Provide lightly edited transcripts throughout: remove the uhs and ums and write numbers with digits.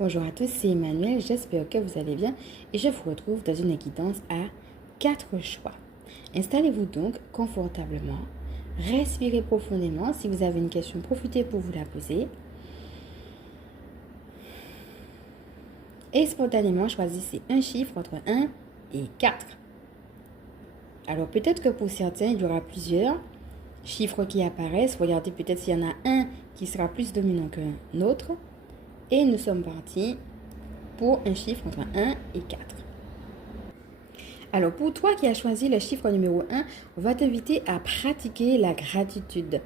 Bonjour à tous, c'est Emmanuel, j'espère que vous allez bien et je vous retrouve dans une guidance à 4 choix. Installez-vous donc confortablement, respirez profondément. Si vous avez une question, profitez pour vous la poser. Et spontanément, choisissez un chiffre entre 1 et 4. Alors peut-être que pour certains, il y aura plusieurs chiffres qui apparaissent. Regardez peut-être s'il y en a un qui sera plus dominant qu'un autre. Et nous sommes partis pour un chiffre entre 1 et 4. Alors, pour toi qui as choisi le chiffre numéro 1, on va t'inviter à pratiquer la gratitude.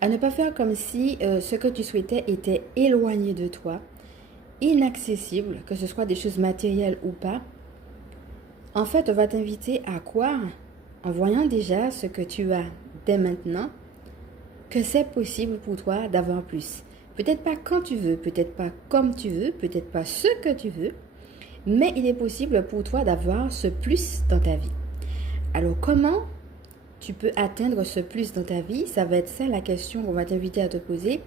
À ne pas faire comme si ce que tu souhaitais était éloigné de toi, inaccessible, que ce soit des choses matérielles ou pas. En fait, on va t'inviter à croire, en voyant déjà ce que tu as dès maintenant, que c'est possible pour toi d'avoir plus. Peut-être pas quand tu veux, peut-être pas comme tu veux, peut-être pas ce que tu veux, mais il est possible pour toi d'avoir ce plus dans ta vie. Alors comment tu peux atteindre ce plus dans ta vie? Ça va être ça la question qu'on va t'inviter à te poser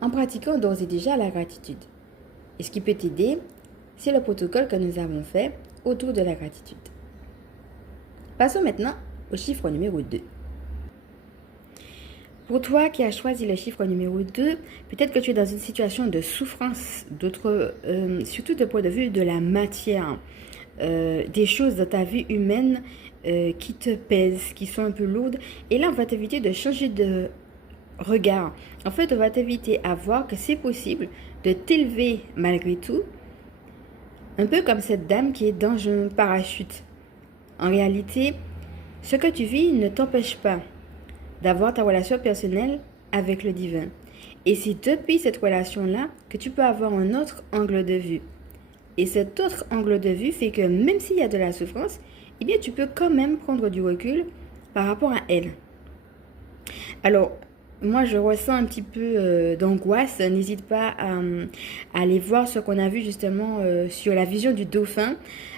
en pratiquant d'ores et déjà la gratitude. Et ce qui peut t'aider, c'est le protocole que nous avons fait autour de la gratitude. Passons maintenant au chiffre numéro 2. Pour toi qui as choisi le chiffre numéro 2, peut-être que tu es dans une situation de souffrance, surtout du point de vue de la matière, des choses dans ta vie humaine qui te pèsent, qui sont un peu lourdes. Et là, on va t'inviter de changer de regard. En fait, on va t'inviter à voir que c'est possible de t'élever malgré tout, un peu comme cette dame qui est dans un parachute. En réalité, ce que tu vis ne t'empêche pas d'avoir ta relation personnelle avec le divin. Et c'est depuis cette relation-là que tu peux avoir un autre angle de vue. Et cet autre angle de vue fait que même s'il y a de la souffrance, eh bien tu peux quand même prendre du recul par rapport à elle. Alors, moi je ressens un petit peu d'angoisse. N'hésite pas à aller voir ce qu'on a vu justement sur la vision du dauphin.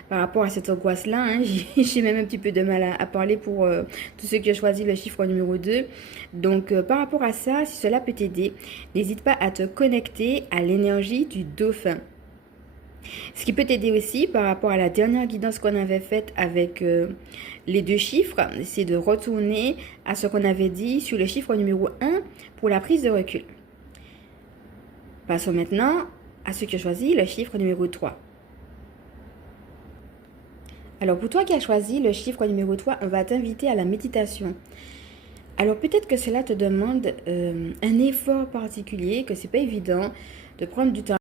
Par rapport à cette angoisse-là, hein, j'ai même un petit peu de mal à parler pour tous ceux qui ont choisi le chiffre numéro 2. Donc, par rapport à ça, si cela peut t'aider, n'hésite pas à te connecter à l'énergie du dauphin. Ce qui peut t'aider aussi par rapport à la dernière guidance qu'on avait faite avec les deux chiffres, c'est de retourner à ce qu'on avait dit sur le chiffre numéro 1 pour la prise de recul. Passons maintenant à ceux qui ont choisi le chiffre numéro 3. Alors pour toi qui as choisi le chiffre numéro 3, on va t'inviter à la méditation. Alors peut-être que cela te demande un effort particulier, que c'est pas évident de prendre du temps